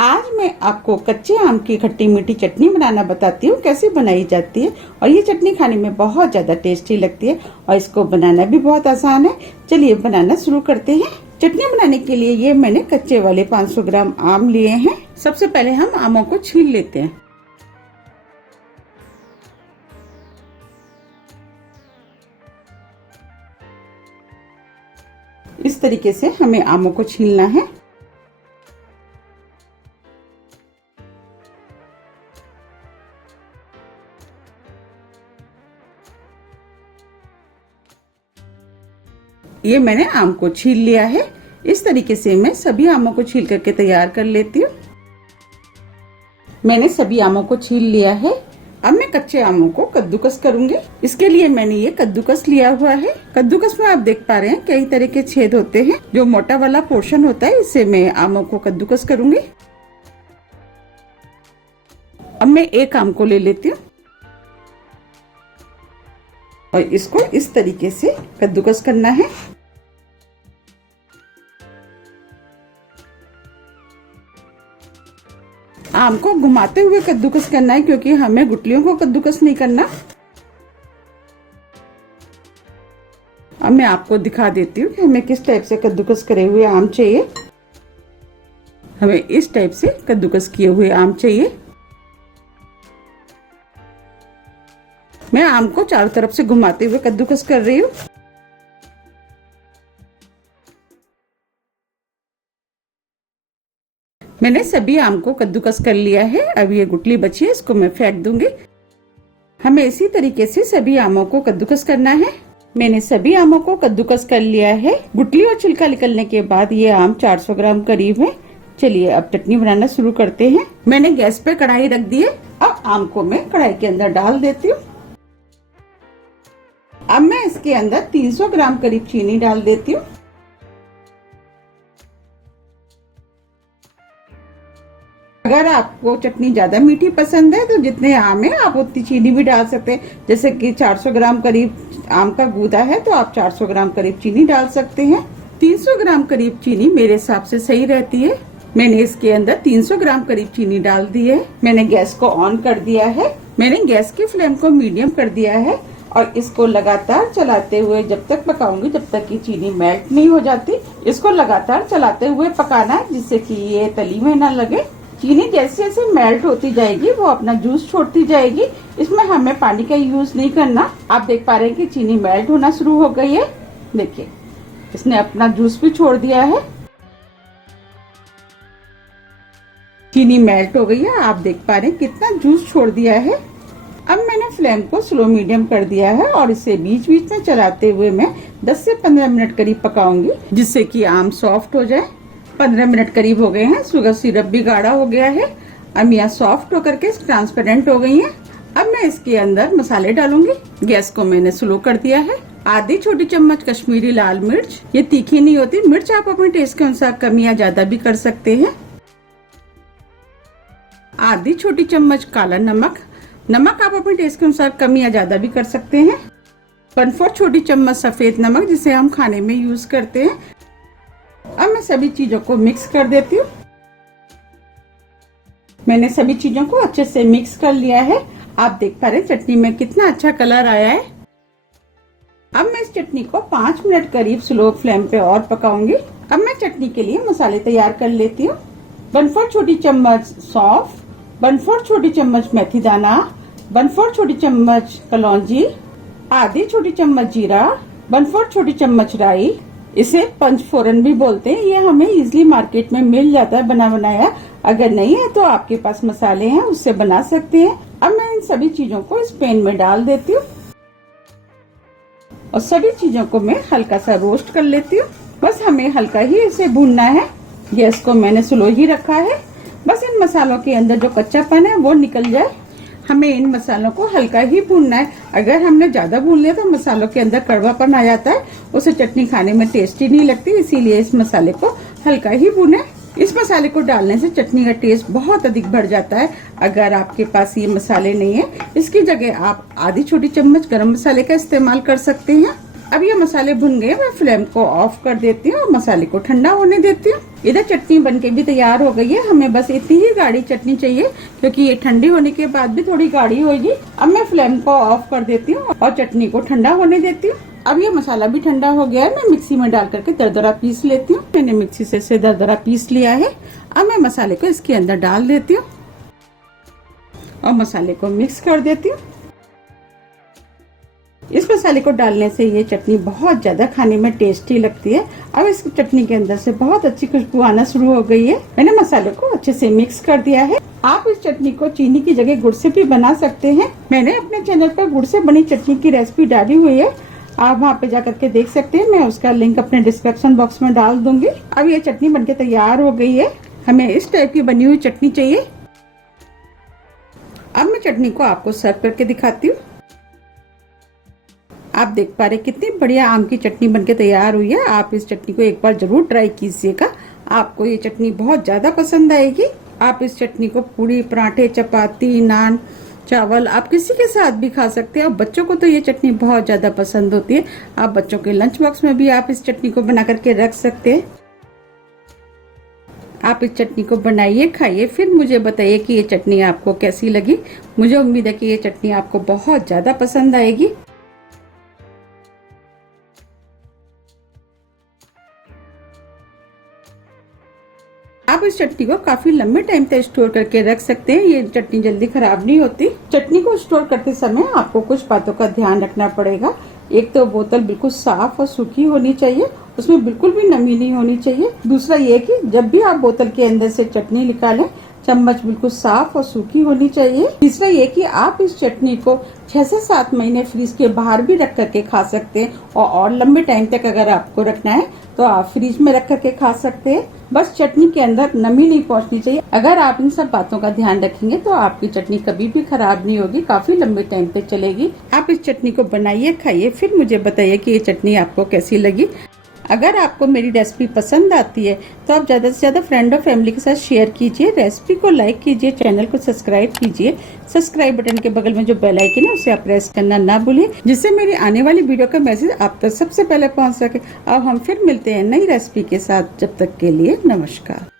आज मैं आपको कच्चे आम की खट्टी मीठी चटनी बनाना बताती हूँ कैसे बनाई जाती है। और ये चटनी खाने में बहुत ज्यादा टेस्टी लगती है और इसको बनाना भी बहुत आसान है। चलिए बनाना शुरू करते हैं। चटनी बनाने के लिए ये मैंने कच्चे वाले 500 ग्राम आम लिए हैं। सबसे पहले हम आमों को छील लेते हैं। इस तरीके से हमें आमों को छीलना है। ये मैंने आम को छील लिया है। इस तरीके से मैं सभी आमों को छील करके तैयार कर लेती हूँ। मैंने सभी आमों को छील लिया है। अब मैं कच्चे आमों को कद्दूकस करूंगी। इसके लिए मैंने ये कद्दूकस लिया हुआ है। कद्दूकस में आप देख पा रहे हैं कई तरह के छेद होते हैं। जो मोटा वाला पोर्शन होता है इससे मैं आमों को कद्दूकस करूंगी। अब मैं एक आम को ले लेती हूँ और इसको इस तरीके से कद्दूकस करना है। आम को घुमाते हुए कद्दूकस करना है क्योंकि हमें गुठलियों को कद्दूकस नहीं करना। अब मैं आपको दिखा देती हूँ कि हमें किस टाइप से कद्दूकस करे हुए आम चाहिए। हमें इस टाइप से कद्दूकस किए हुए आम चाहिए। मैं आम को चारों तरफ से घुमाते हुए कद्दूकस कर रही हूँ। मैंने सभी आम को कद्दूकस कर लिया है। अब ये गुठली बची है, इसको मैं फेंक दूंगी। हमें इसी तरीके से सभी आमों को कद्दूकस करना है। मैंने सभी आमों को कद्दूकस कर लिया है। गुठली और छिलका निकलने के बाद ये आम 400 ग्राम करीब है। चलिए अब चटनी बनाना शुरू करते हैं। मैंने गैस पे कढ़ाई रख दी है। अब आम को मैं कढ़ाई के अंदर डाल देती हूँ। अब मैं इसके अंदर 300 ग्राम करीब चीनी डाल देती हूँ। अगर आपको चटनी ज्यादा मीठी पसंद है तो जितने आम है आप उतनी चीनी भी डाल सकते हैं। जैसे कि 400 ग्राम करीब आम का गूदा है तो आप 400 ग्राम करीब चीनी डाल सकते हैं। 300 ग्राम करीब चीनी मेरे हिसाब से सही रहती है। मैंने इसके अंदर 300 ग्राम करीब चीनी डाल दी है। मैंने गैस को ऑन कर दिया है। मैंने गैस की फ्लेम को मीडियम कर दिया है और इसको लगातार चलाते हुए जब तक पकाऊंगी जब तक कि चीनी मेल्ट नहीं हो जाती। इसको लगातार चलाते हुए पकाना है जिससे कि ये तली में ना लगे। चीनी जैसे जैसे मेल्ट होती जाएगी वो अपना जूस छोड़ती जाएगी। इसमें हमें पानी का यूज नहीं करना। आप देख पा रहे हैं कि चीनी मेल्ट होना शुरू हो गई है। देखिए इसने अपना जूस भी छोड़ दिया है। चीनी मेल्ट हो गई है। आप देख पा रहे हैं कितना जूस छोड़ दिया है। अब मैंने फ्लेम को स्लो मीडियम कर दिया है और इसे बीच बीच में चलाते हुए मैं 10 से 15 मिनट करीब पकाऊंगी जिससे कि आम सॉफ्ट हो जाए। 15 मिनट करीब हो गए हैं। शुगर सिरप भी गाढ़ा हो गया है। अमियाँ सॉफ्ट होकर के ट्रांसपेरेंट हो गई हैं। अब मैं इसके अंदर मसाले डालूंगी। गैस को मैंने स्लो कर दिया है। आधी छोटी चम्मच कश्मीरी लाल मिर्च। ये तीखी नहीं होती। मिर्च आप अपने टेस्ट के अनुसार कम या ज्यादा भी कर सकते हैं। आधी छोटी चम्मच काला नमक। नमक आप अपने टेस्ट के अनुसार कम या ज्यादा भी कर सकते हैं। 1/4 छोटी चम्मच सफेद नमक जिसे हम खाने में यूज करते हैं। अब मैं सभी चीजों को मिक्स कर देती हूँ। मैंने सभी चीजों को अच्छे से मिक्स कर लिया है। आप देख पा रहे हैं चटनी में कितना अच्छा कलर आया है। अब मैं इस चटनी को 5 मिनट करीब स्लो फ्लेम पे और पकाऊंगी। अब मैं चटनी के लिए मसाले तैयार कर लेती हूँ। 1/4 छोटी चम्मच सौंफ, 1/4 छोटी चम्मच मेथी दाना, 1/4 छोटी चम्मच कलौंजी, आधी छोटी चम्मच जीरा, 1/4 छोटी चम्मच राई। इसे पंचफोरन भी बोलते हैं। ये हमें इजीली मार्केट में मिल जाता है बना बनाया। अगर नहीं है तो आपके पास मसाले हैं उससे बना सकते हैं। अब मैं इन सभी चीजों को इस पैन में डाल देती हूँ और सभी चीजों को मैं हल्का सा रोस्ट कर लेती हूँ। बस हमें हल्का ही इसे भूनना है। गैस को मैंने स्लो ही रखा है। बस इन मसालों के अंदर जो कच्चापन है वो निकल जाए। हमें इन मसालों को हल्का ही भूनना है। अगर हमने ज्यादा भून लिया तो मसालों के अंदर कड़वापन आ जाता है। उसे चटनी खाने में टेस्टी नहीं लगती। इसीलिए इस मसाले को हल्का ही भूने। इस मसाले को डालने से चटनी का टेस्ट बहुत अधिक बढ़ जाता है। अगर आपके पास ये मसाले नहीं है इसकी जगह आप आधी छोटी चम्मच गरम मसाले का इस्तेमाल कर सकते हैं। अब ये मसाले भुन गए, मैं फ्लेम को ऑफ कर देती हूँ और मसाले को ठंडा होने देती हूँ। इधर चटनी बनके भी तैयार हो गई है। हमें बस इतनी ही गाढ़ी चटनी चाहिए, क्योंकि ये ठंडी होने के बाद भी थोड़ी गाढ़ी होगी। अब मैं फ्लेम को ऑफ कर देती हूँ और चटनी को ठंडा होने देती हूँ। अब ये मसाला भी ठंडा हो गया है, मैं मिक्सी में डाल करके दरदरा पीस लेती हूँ। मैंने मिक्सी से दरदरा पीस लिया है। अब मैं मसाले को इसके अंदर डाल देती हूँ और मसाले को मिक्स कर देती हूँ। इस मसाले को डालने से ये चटनी बहुत ज्यादा खाने में टेस्टी लगती है। अब इस चटनी के अंदर से बहुत अच्छी खुशबू आना शुरू हो गई है। मैंने मसाले को अच्छे से मिक्स कर दिया है। आप इस चटनी को चीनी की जगह गुड़ से भी बना सकते हैं। मैंने अपने चैनल पर गुड़ से बनी चटनी की रेसिपी डाली हुई है, आप वहाँ पे जा करके देख सकते हैं। मैं उसका लिंक अपने डिस्क्रिप्शन बॉक्स में डाल दूंगी। अब ये चटनी बनके तैयार हो गई है। हमें इस टाइप की बनी हुई चटनी चाहिए। अब मैं चटनी को आपको सर्व करके दिखाती हूँ। आप देख पा रहे कितनी बढ़िया आम की चटनी बनके तैयार हुई है। आप इस चटनी को एक बार जरूर ट्राई कीजिएगा, आपको ये चटनी बहुत ज्यादा पसंद आएगी। आप इस चटनी को पूरी, पराठे, चपाती, नान, चावल, आप किसी के साथ भी खा सकते हैं। और बच्चों को तो ये चटनी बहुत ज्यादा पसंद होती है। आप बच्चों के लंच बॉक्स में भी आप इस चटनी को बना करके रख सकते हैं। आप इस चटनी को बनाइए, खाइए, फिर मुझे बताइए कि ये चटनी आपको कैसी लगी। मुझे उम्मीद है कि ये चटनी आपको बहुत ज्यादा पसंद आएगी। आप इस चटनी को काफी लंबे टाइम तक स्टोर करके रख सकते हैं। ये चटनी जल्दी खराब नहीं होती। चटनी को स्टोर करते समय आपको कुछ बातों का ध्यान रखना पड़ेगा। एक तो बोतल बिल्कुल साफ और सूखी होनी चाहिए, उसमें बिल्कुल भी नमी नहीं होनी चाहिए। दूसरा ये कि जब भी आप बोतल के अंदर से चटनी निकालें, चम्मच बिल्कुल साफ और सूखी होनी चाहिए। तीसरा ये कि आप इस चटनी को 6 से 7 महीने फ्रिज के बाहर भी रख करके खा सकते हैं। और लंबे टाइम तक अगर आपको रखना है तो आप फ्रिज में रख करके खा सकते हैं। बस चटनी के अंदर नमी नहीं पहुंचनी चाहिए। अगर आप इन सब बातों का ध्यान रखेंगे तो आपकी चटनी कभी भी खराब नहीं होगी, काफी लंबे टाइम तक चलेगी। आप इस चटनी को बनाइए, खाइए, फिर मुझे बताइए कि ये चटनी आपको कैसी लगी। अगर आपको मेरी रेसिपी पसंद आती है तो आप ज़्यादा से ज़्यादा फ्रेंड और फैमिली के साथ शेयर कीजिए, रेसिपी को लाइक कीजिए, चैनल को सब्सक्राइब कीजिए। सब्सक्राइब बटन के बगल में जो बेल आइकन है उसे आप प्रेस करना ना भूलिए, जिससे मेरी आने वाली वीडियो का मैसेज आप तक सबसे पहले पहुंच सके। अब हम फिर मिलते हैं नई रेसिपी के साथ। जब तक के लिए नमस्कार।